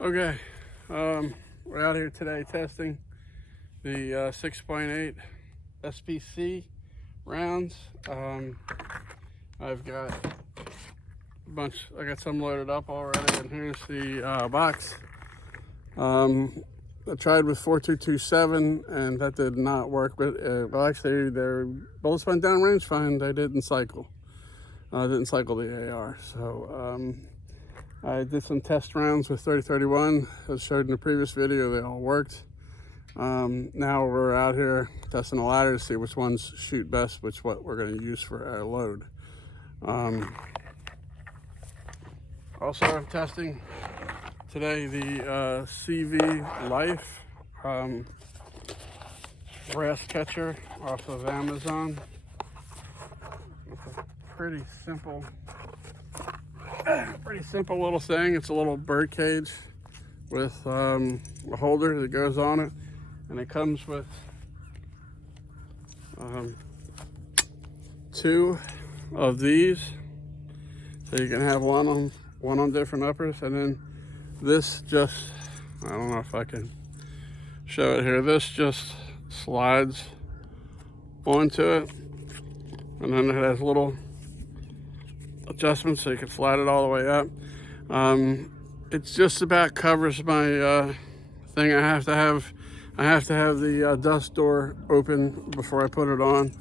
Okay, we're out here today testing the 6.8 SPC rounds. I've got a bunch, I got some loaded up already, and here's the box. I tried with 4227 and that did not work, but well, actually their bullets went down range fine. They didn't cycle. Didn't cycle the AR. So I did some test rounds with 3031, as showed in the previous video. They all worked. Now we're out here testing the ladder to see which ones shoot best, what we're going to use for our load. Also, I'm testing today the CV Life brass catcher off of Amazon. It's a pretty simple little thing. It's a little bird cage with a holder that goes on it, and it comes with two of these, so you can have one on different uppers, and then this just, I don't know if I can show it here, this just slides onto it, and then it has little adjustments so you can slide it all the way up. It just about covers my thing. I have to have the dust door open before I put it on,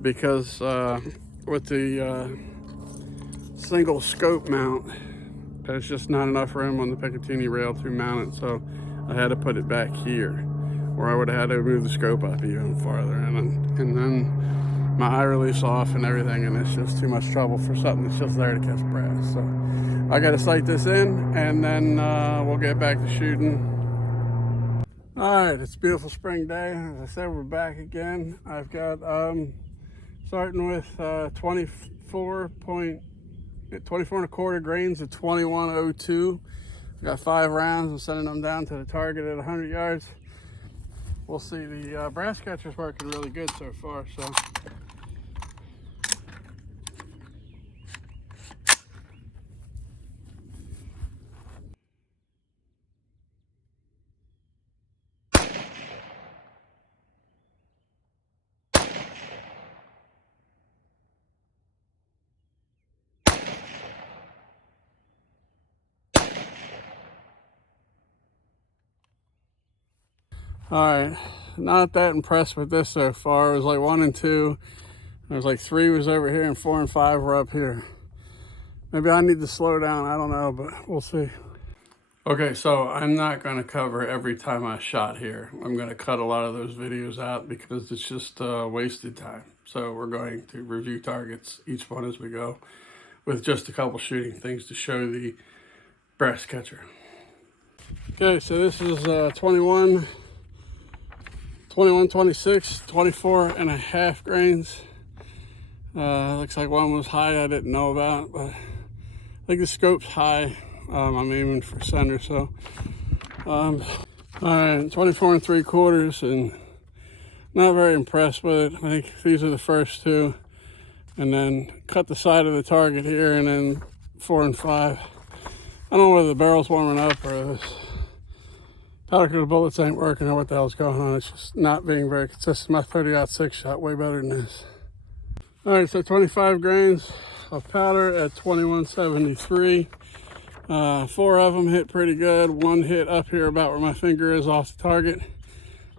because with the single scope mount, there's just not enough room on the Picatinny rail to mount it, so I had to put it back here, or I would have had to move the scope up even farther, and then my eye release off and everything, and it's just too much trouble for something that's just there to catch brass. So I got to sight this in, and then we'll get back to shooting. All right, it's a beautiful spring day. As I said, we're back again. I've got starting with 24 and a quarter grains at 2102. I've got 5 rounds. I'm sending them down to the target at 100 yards. We'll see. The brass catcher's working really good so far. So all right, not that impressed with this so far. It was like 1 and 2. There's like 3 was over here, and 4 and 5 were up here. Maybe I need to slow down. I don't know, but we'll see. Okay, so I'm not going to cover every time I shot here. I'm going to cut a lot of those videos out because it's just wasted time. So we're going to review targets, each one as we go, with just a couple shooting things to show the brass catcher. Okay, so this is 21, 26, 24 and a half grains. Looks like one was high I didn't know about, but I think the scope's high. I'm aiming for center, so all right, 24 and 3/4, and not very impressed with it. I think these are the first 2, and then cut the side of the target here, and then 4 and 5. I don't know whether the barrel's warming up or this powder coated bullets ain't working or what the hell's going on. It's just not being very consistent. My 30-06 shot way better than this. All right, so 25 grains of powder at 2173. 4 of them hit pretty good. 1 hit up here about where my finger is off the target.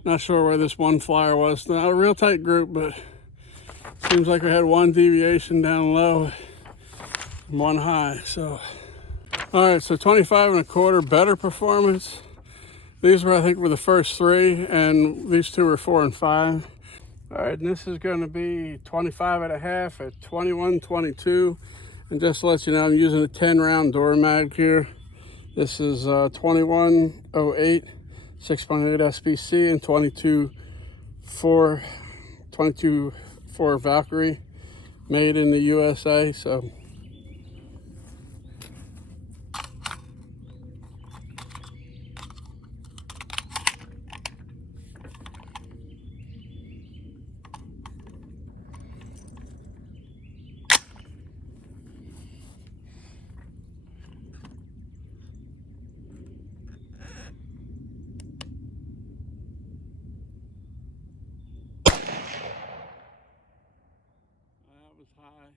Not sure where this one flyer was. Not a real tight group, but seems like we had 1 deviation down low and 1 high. So, all right, so 25 and a quarter, better performance. These were, I think, were the first 3, and these 2 were 4 and 5. All right, and this is going to be 25 and a half at 2122. And just to let you know, I'm using a 10-round door mag here. This is 2108 6.8 SPC and 22.4 Valkyrie, made in the USA. So was high.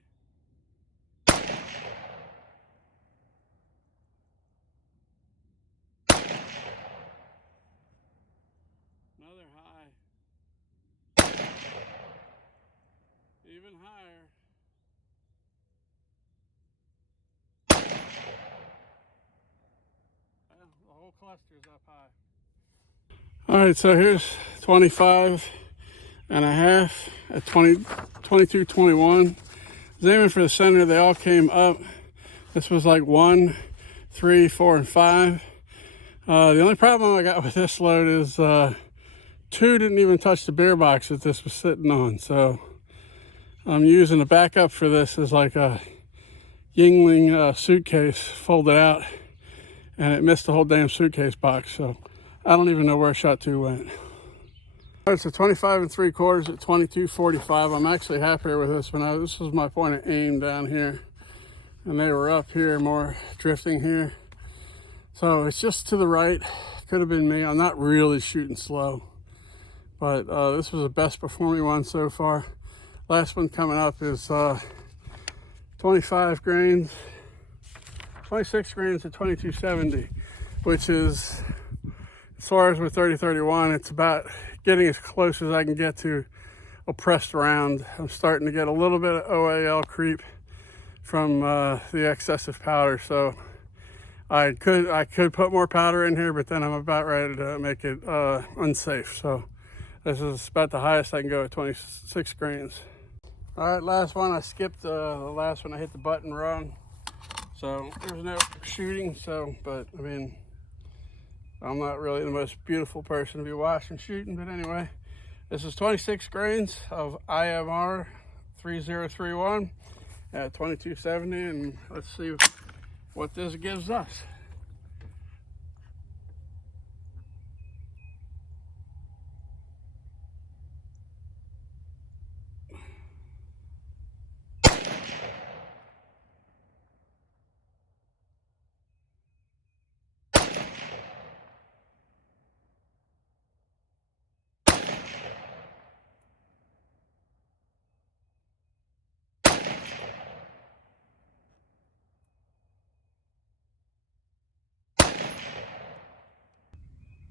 Another high. Even higher. Well, the whole cluster's up high. All right, so here's 25 and a half at 22, 21. I was aiming for the center. They all came up. This was like 1, 3, 4, and 5. The only problem I got with this load is 2 didn't even touch the beer box that this was sitting on. So I'm using the backup for this as like a Yingling suitcase folded out, and it missed the whole damn suitcase box. So I don't even know where shot 2 went. It's a 25 3/4 at 22.45. I'm actually happier with this one. This was my point of aim down here, and they were up here, more drifting here. So it's just to the right. Could have been me. I'm not really shooting slow, but this was the best performing one so far. Last one coming up is 25 grains, 26 grains at 22.70, which is, as far as with 30-31, it's about getting as close as I can get to a pressed round. I'm starting to get a little bit of OAL creep from the excessive powder, so I could put more powder in here, but then I'm about ready to make it unsafe. So this is about the highest I can go at 26 grains. All right, last one. I skipped the last one. I hit the button wrong, so there's no shooting. So, but I mean, I'm not really the most beautiful person to be watching shooting, but anyway, this is 26 grains of IMR 3031 at 22.70, and let's see what this gives us.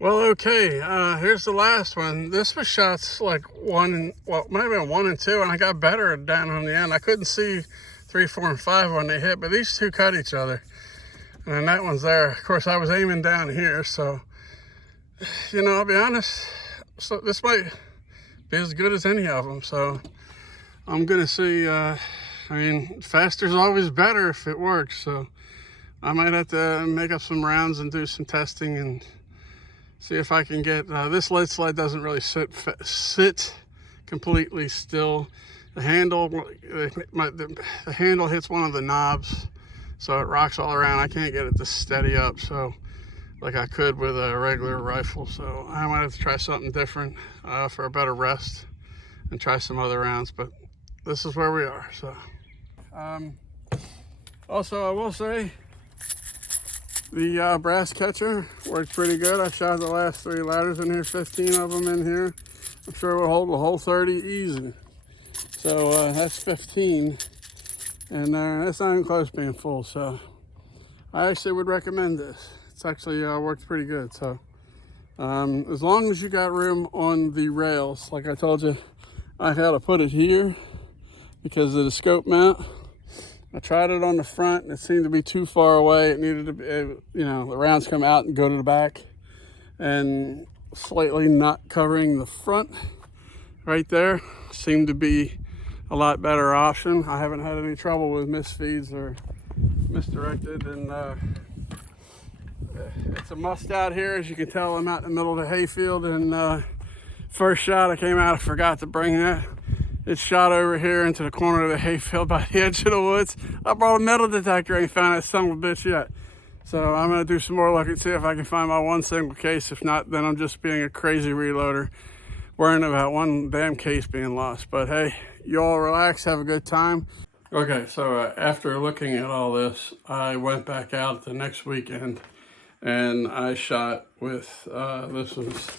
Well, okay, here's the last one. This was shots like 1 and, well, might have been 1 and 2, and I got better down on the end. I couldn't see 3, 4, and 5 when they hit, but these two cut each other. And then that one's there. Of course, I was aiming down here, so, you know, I'll be honest, so this might be as good as any of them. So I'm gonna see, I mean, faster's always better if it works. So I might have to make up some rounds and do some testing and see if I can get, this lead sled doesn't really sit completely still. The handle, the handle hits one of the knobs, so it rocks all around. I can't get it to steady up, so like I could with a regular rifle. So I might have to try something different for a better rest and try some other rounds, but this is where we are. So also I will say, the brass catcher worked pretty good. I shot the last 3 ladders in here, 15 of them in here. I'm sure we'll hold the whole 30 easy. So that's 15, and that's not even close to being full. So I actually would recommend this. It's actually worked pretty good. So as long as you got room on the rails, like I told you, I had to put it here because of the scope mount. I tried it on the front and it seemed to be too far away. It needed to be, you know, the rounds come out and go to the back, and slightly not covering the front right there seemed to be a lot better option. I haven't had any trouble with misfeeds or misdirected, and it's a must out here. As you can tell, I'm out in the middle of the hayfield, and first shot I came out, I forgot to bring that. It shot over here into the corner of the hayfield by the edge of the woods. I brought a metal detector, ain't found that son of a bitch yet. So I'm gonna do some more luck and see if I can find my 1 single case. If not, then I'm just being a crazy reloader, worrying about 1 damn case being lost. But hey, you all relax, have a good time. Okay, so after looking at all this, I went back out the next weekend and I shot with, this was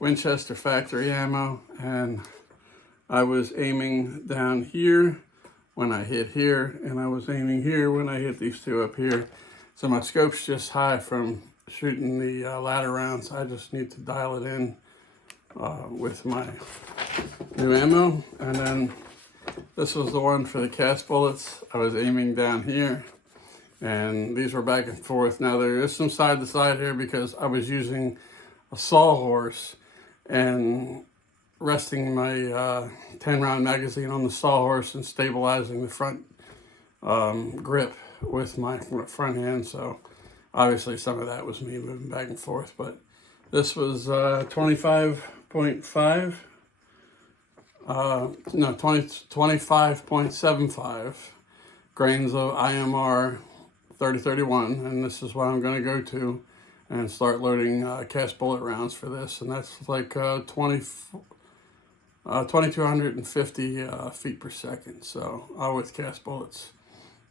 Winchester factory ammo, and I was aiming down here when I hit here, and I was aiming here when I hit these two up here. So my scope's just high from shooting the ladder rounds. I just need to dial it in with my new ammo. And then this was the one for the cast bullets. I was aiming down here, and these were back and forth. Now there is some side to side here because I was using a sawhorse and resting my 10-round magazine on the sawhorse and stabilizing the front grip with my front hand. So obviously some of that was me moving back and forth, but this was 25.5, no, 25.75 grains of IMR 3031, and this is what I'm going to go to and start loading cast bullet rounds for this, and that's like 2250 feet per second. So with cast bullets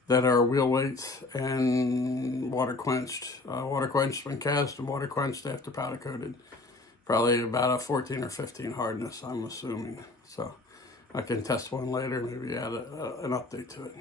that are wheel weights and water quenched when cast and water quenched after powder coated. Probably about a 14 or 15 hardness, I'm assuming. So I can test one later, maybe add an update to it.